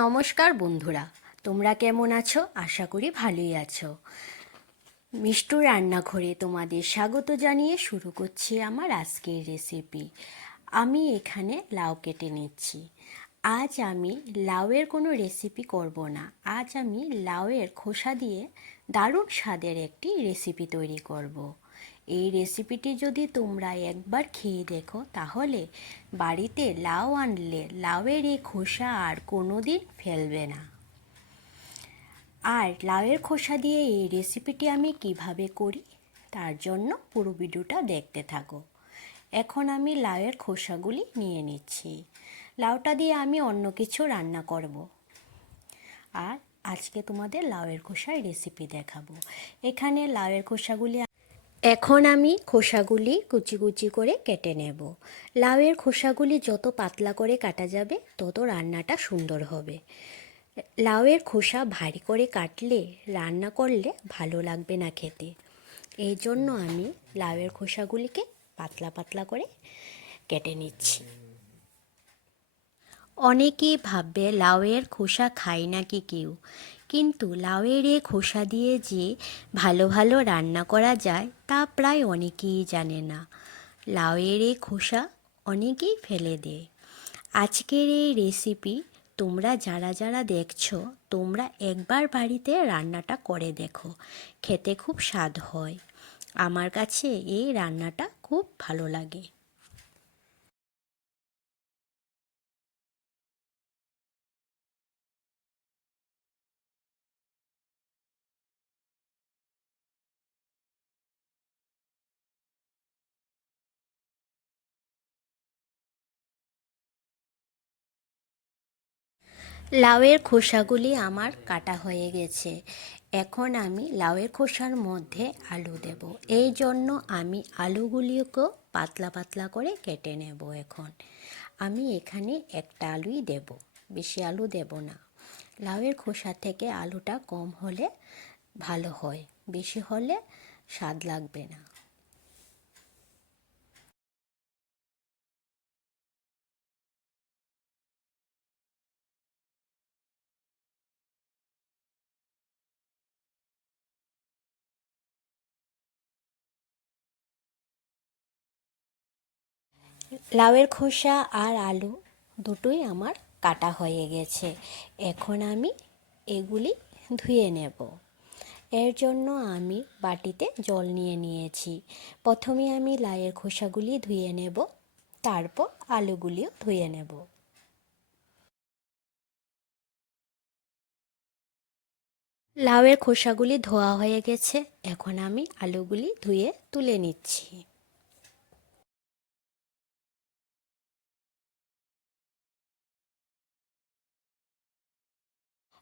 নমস্কার বন্ধুরা, তোমরা কেমন আছো? আশা করি ভালোই আছো। মিষ্টু রান্নাঘরে তোমাদের স্বাগত জানিয়ে শুরু করছি আমার আজকের রেসিপি। আমি এখানে লাউ কেটে নিচ্ছি। আজ আমি লাউয়ের কোনো রেসিপি করব না। আজ আমি লাউয়ের খোসা দিয়ে দারুণ স্বাদের একটি রেসিপি তৈরি করব। এই রেসিপিটি যদি তোমরা একবার খেয়ে দেখো তাহলে বাড়িতে লাউ আনলে লাউয়ের এই খোসা আর কোনোদিন ফেলবে না। আর লাউয়ের খোসা দিয়ে এই রেসিপিটি আমি কিভাবে করি তার জন্য পুরো ভিডিওটা দেখতে থাকো। এখন আমি লাউয়ের খোসাগুলি নিয়ে নিচ্ছি। লাউটা দিয়ে আমি অন্য কিছু রান্না করব। আর আজকে তোমাদের লাউয়ের খোসার রেসিপি দেখাবো। এখানে লাউয়ের খোসাগুলি এখন আমি খোসাগুলি কুচি কুচি করে কেটে নেব। লাউয়ের খোসাগুলি যত পাতলা করে কাটা যাবে তত রান্নাটা সুন্দর হবে। লাউয়ের খোসা ভারী করে কাটলে রান্না করলে ভালো লাগবে না খেতে। এই জন্য আমি লাউয়ের খোসাগুলিকে পাতলা পাতলা করে কেটে নিচ্ছি। অনেকেই ভাববে লাউয়ের খোসা খায় নাকি কেউ, কিন্তু লাউয়ের এই খোসা দিয়ে যে ভালো ভালো রান্না করা যায় তা প্রায় অনেকেই জানে না। লাউয়ের এই খোসা অনেকেই ফেলে দেয়। আজকের এই রেসিপি তোমরা যারা যারা দেখছো তোমরা একবার বাড়িতে রান্নাটা করে দেখো, খেতে খুব স্বাদ হয়। আমার কাছে এই রান্নাটা খুব ভালো লাগে। লাউয়ের খোসাগুলি আমার কাটা হয়ে গেছে। এখন আমি লাউয়ের খোসার মধ্যে আলু দেব। এই জন্য আমি আলুগুলিকেও পাতলা পাতলা করে কেটে নেব। এখন আমি এখানে একটা আলুই দেব, বেশি আলু দেব না। লাউয়ের খোসা থেকে আলুটা কম হলে ভালো হয়, বেশি হলে স্বাদ লাগবে না। লাউয়ের খোসা আর আলু দুটোই আমার কাটা হয়ে গেছে। এখন আমি এগুলি ধুয়ে নেব। এর জন্য আমি বাটিতে জল নিয়ে নিয়েছি। প্রথমে আমি লাউয়ের খোসাগুলি ধুয়ে নেব, তারপর আলুগুলিও ধুয়ে নেব। লাউয়ের খোসাগুলি ধোয়া হয়ে গেছে। এখন আমি আলুগুলি ধুয়ে তুলে নিচ্ছি।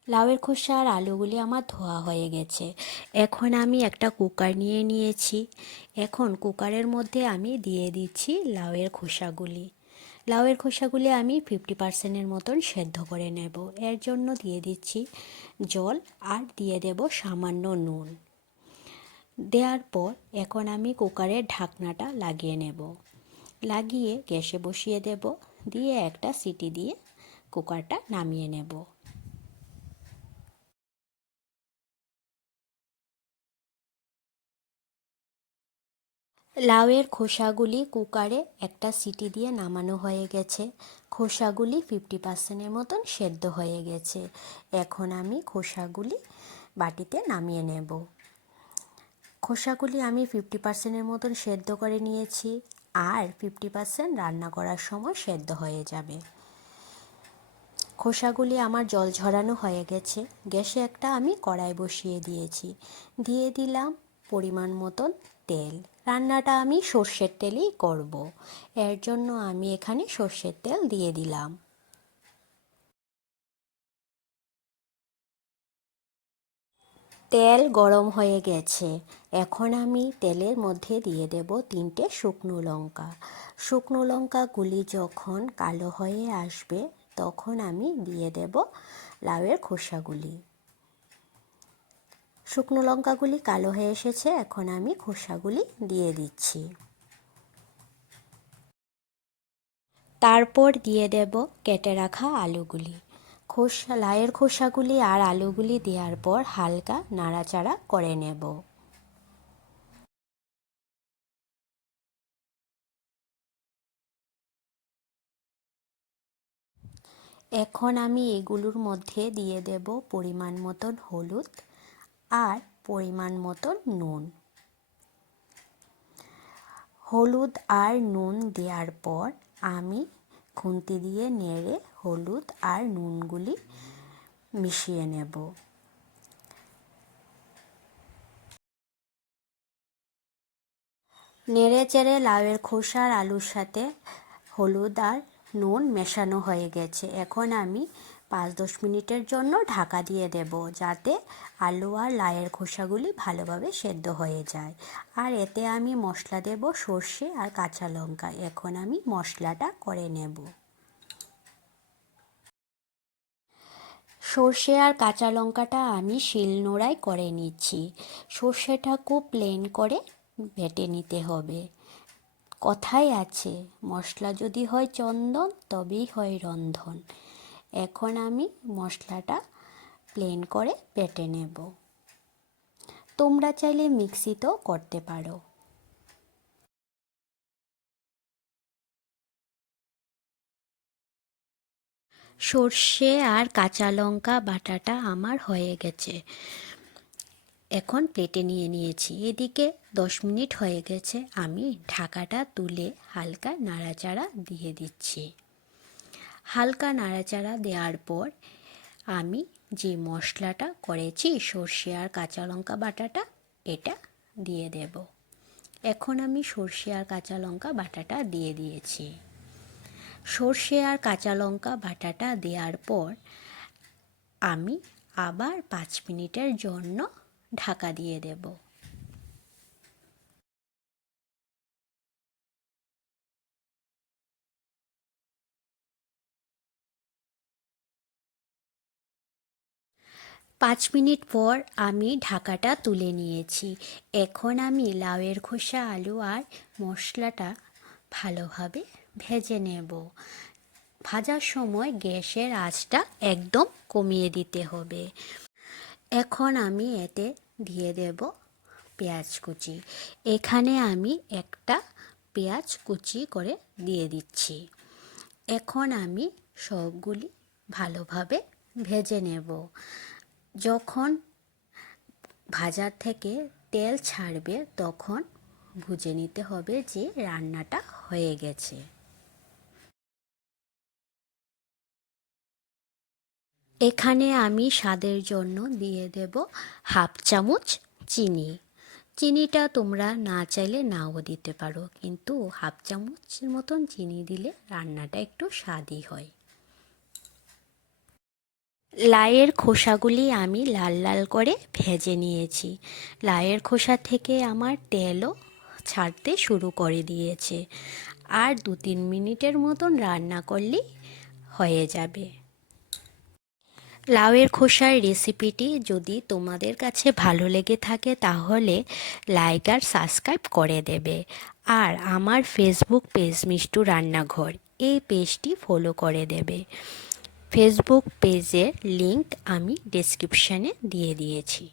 লাউয়ের খোসা আর আলুগুলি আমার ধোয়া হয়ে গেছে। এখন আমি একটা কুকার নিয়ে নিয়েছি। এখন কুকারের মধ্যে আমি দিয়ে দিচ্ছি লাউয়ের খোসাগুলি। লাউয়ের খোসাগুলি আমি 50% মতন সেদ্ধ করে নেব। এর জন্য দিয়ে দিচ্ছি জল আর দিয়ে দেব সামান্য নুন। দেওয়ার পর এখন আমি কুকারের ঢাকনাটা লাগিয়ে নেব। লাগিয়ে গ্যাসে বসিয়ে দেব, দিয়ে একটা সিটি দিয়ে কুকারটা নামিয়ে নেব। লাউয়ের খোসাগুলি কুকারে একটা সিটি দিয়ে নামানো হয়ে গেছে। খোসাগুলি 50% মতন সেদ্ধ হয়ে গেছে। এখন আমি খোসাগুলি বাটিতে নামিয়ে নেব। খোসাগুলি আমি 50% মতন সেদ্ধ করে নিয়েছি, আর 50% রান্না করার সময় সেদ্ধ হয়ে যাবে। খোসাগুলি আমার জল ঝরানো হয়ে গেছে। গ্যাসে একটা আমি কড়াই বসিয়ে দিয়েছি। দিয়ে দিলাম পরিমাণ মতন তেল। রান্নাটা আমি সর্ষের তেলেই করব। এর জন্য আমি এখানে সর্ষের তেল দিয়ে দিলাম। তেল গরম হয়ে গেছে। এখন আমি তেলের মধ্যে দিয়ে দেব 3টে শুকনো লঙ্কা। শুকনো লঙ্কাগুলি যখন কালো হয়ে আসবে তখন আমি দিয়ে দেব লাউয়ের খোসাগুলি। শুকনো লঙ্কাগুলি কালো হয়ে এসেছে, এখন আমি খোসাগুলি দিয়ে দিচ্ছি। তারপর দিয়ে দেব কেটে রাখা আলুগুলি। লাউয়ের খোসাগুলি আর আলুগুলি দেওয়ার পর হালকা নাড়াচাড়া করে নেব। এখন আমি এগুলোর মধ্যে দিয়ে দেব পরিমাণ মতন হলুদ আর পরিমাণ মতন নুন। হলুদ আর নুন দেওয়ার পর আমি খুন্তি দিয়ে নেড়ে হলুদ আর নুনগুলি মিশিয়ে নেব। নেড়ে চেড়ে লাউয়ের খোসা আর আলুর সাথে হলুদ আর নুন মেশানো হয়ে গেছে। এখন আমি 5-10 মিনিটের জন্য ঢাকা দিয়ে দেব, যাতে আলু আর লাউয়ের খোসাগুলি ভালোভাবে সেদ্ধ হয়ে যায়। আর এতে আমি মশলা দেব সর্ষে আর কাঁচা লঙ্কা। এখন আমি মশলাটা করে নেব। সর্ষে আর কাঁচা লঙ্কাটা আমি শিলনোড়ায় করে নিচ্ছি। সর্ষেটা খুব প্লেন করে বেটে নিতে হবে। কথাই আছে, মশলা যদি হয় চন্দন তবেই হয় রন্ধন। এখন আমি মশলাটা প্লেন করে বেটে নেব। তোমরা চাইলে মিক্সিতেও করতে পারো। সর্ষে আর কাঁচা লঙ্কা বাটাটা আমার হয়ে গেছে। এখন প্লেটে নিয়ে নিয়েছি। এদিকে 10 মিনিট হয়ে গেছে। আমি ঢাকাটা তুলে হালকা নাড়াচাড়া দিয়ে দিচ্ছি। হালকা নাড়াচাড়া দেওয়ার পর আমি যে মশলাটা করেছি সর্ষে আর কাঁচা লঙ্কা বাটাটা, এটা দিয়ে দেব। এখন আমি সর্ষে আর কাঁচা লঙ্কা বাটাটা দিয়ে দিয়েছি। সর্ষে আর কাঁচা লঙ্কা বাটাটা দেওয়ার পর আমি আবার 5 মিনিটের জন্য ঢাকা দিয়ে দেব। পাঁচ মিনিট পর আমি ঢাকাটা তুলে নিয়েছি। এখন আমি লাউয়ের খোসা, আলু আর মশলাটা ভালোভাবে ভেজে নেব। ভাজার সময় গ্যাসের আঁচটা একদম কমিয়ে দিতে হবে। এখন আমি এতে দিয়ে দেব পেঁয়াজ কুচি। এখানে আমি একটা পেঁয়াজ কুচি করে দিয়ে দিচ্ছি। এখন আমি সবগুলি ভালোভাবে ভেজে নেব। যখন ভাজার থেকে তেল ছাড়বে তখন বুঝে নিতে হবে যে রান্নাটা হয়ে গেছে। এখানে আমি স্বাদের জন্য দিয়ে দেব 1/2 চামচ চিনি। চিনিটা তোমরা না চাইলে নাও দিতে পারো, কিন্তু 1/2 চামচের মতন চিনি দিলে রান্নাটা একটু স্বাদই হয়। লাউয়ের খোসাগুলি আমি লাল লাল করে ভেজে নিয়েছি। লাউয়ের খোসা থেকে আমার তেলও ছাড়তে শুরু করে দিয়েছে। আর 2-3 মিনিটের মতন রান্না করলেই হয়ে যাবে। লাউয়ের খোসার রেসিপিটি যদি তোমাদের কাছে ভালো লেগে থাকে তাহলে লাইক আর সাবস্ক্রাইব করে দেবে। আর আমার ফেসবুক পেজ মিষ্টু রান্নাঘর, এই পেজটি ফলো করে দেবে। ফেসবুক পেজের লিংক আমি ডেসক্রিপশানে দিয়ে দিয়েছি।